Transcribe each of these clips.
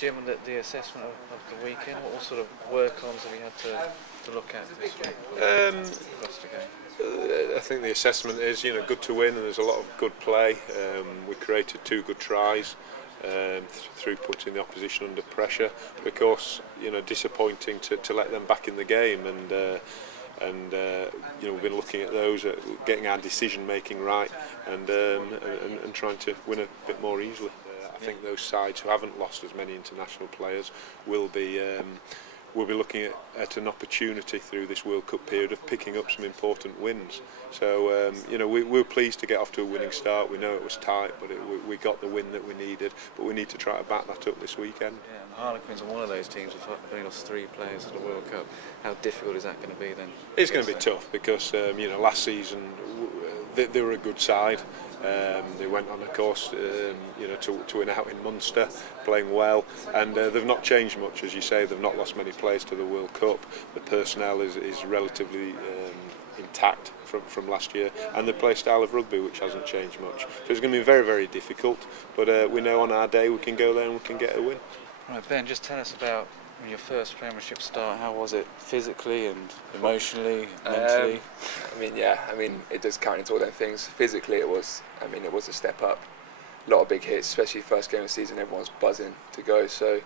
Jim, the assessment of the weekend, what sort of work-ons have you had to look at this week? I think the assessment is, good to win, and there's a lot of good play. We created 2 good tries through putting the opposition under pressure. But of course, disappointing to let them back in the game, and we've been looking at those, getting our decision making right, and trying to win a bit more easily. I think those sides who haven't lost as many international players will be looking at an opportunity through this World Cup period of picking up some important wins. So we were pleased to get off to a winning start. We know it was tight, but we got the win that we needed. But we need to try to back that up this weekend. Yeah, and the Harlequins are one of those teams who've only lost 3 players at the World Cup. How difficult is that going to be then? It's going to be tough because last season they were a good side. They went on a course, to win out in Munster, playing well, and they've not changed much, as you say. They've not lost many players to the World Cup. The personnel is relatively intact from last year, and the play style of rugby, which hasn't changed much. So it's going to be very, very difficult. But we know on our day we can go there and we can get a win. Right, Ben, just tell us about your first Premiership start. How was it physically and emotionally, mentally? It does count into all them things. Physically, it was a step up. A lot of big hits, especially first game of the season. Everyone's buzzing to go. So,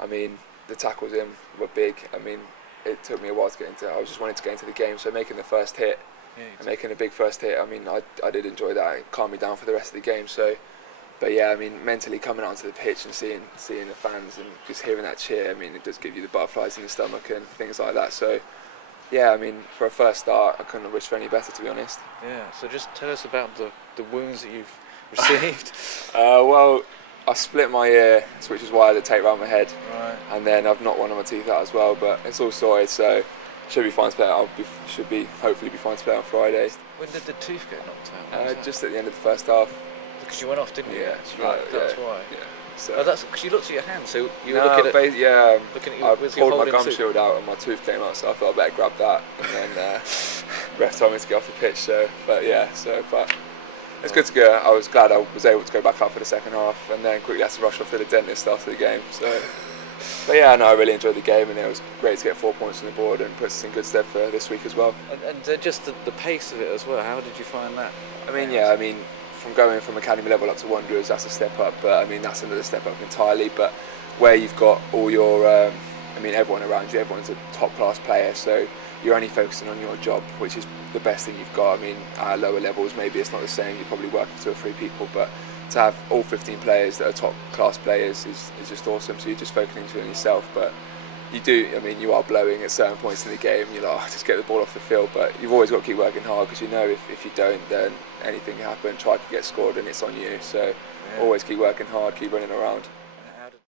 the tackles in were big. It took me a while to get into. I was just wanting to get into the game. So making the first hit, and making a big first hit. I did enjoy that. It calmed me down for the rest of the game. So. But yeah, mentally coming onto the pitch and seeing the fans and just hearing that cheer, it does give you the butterflies in the stomach and things like that. So yeah, for a first start, I couldn't have wished for any better, to be honest. Yeah, so just tell us about the wounds that you've received. Well, I split my ear, which is why I had to tape around my head. Right. And then I've knocked one of my teeth out as well, but it's all sorted, so should be fine to play. Hopefully be fine to play on Friday. When did the tooth get knocked out? Just at the end of the first half. Because you went off, didn't you? Yeah, that's why. Yeah. So that's because you looked at your hand. So you were looking at I pulled my gum shield out and my tooth came out, so I thought I better grab that. And then ref told me to get off the pitch. But it's good to go. I was glad I was able to go back out for the second half, and then quickly had to rush off to the dentist after the game. So, but yeah, no, I really enjoyed the game, and it was great to get 4 points on the board and puts us in good stead for this week as well. And just the pace of it as well. How did you find that? From going from academy level up to Wanderers, that's a step up, but that's another step up entirely. But where you've got all your, everyone around you, everyone's a top class player, so you're only focusing on your job, which is the best thing you've got. At lower levels, maybe it's not the same, you're probably working for 2 or 3 people, but to have all 15 players that are top class players is just awesome, so you're just focusing on yourself. But you are blowing at certain points in the game, you're like, just get the ball off the field, but you've always got to keep working hard, because if you don't, then anything can happen, try to get scored and it's on you. So always keep working hard, keep running around.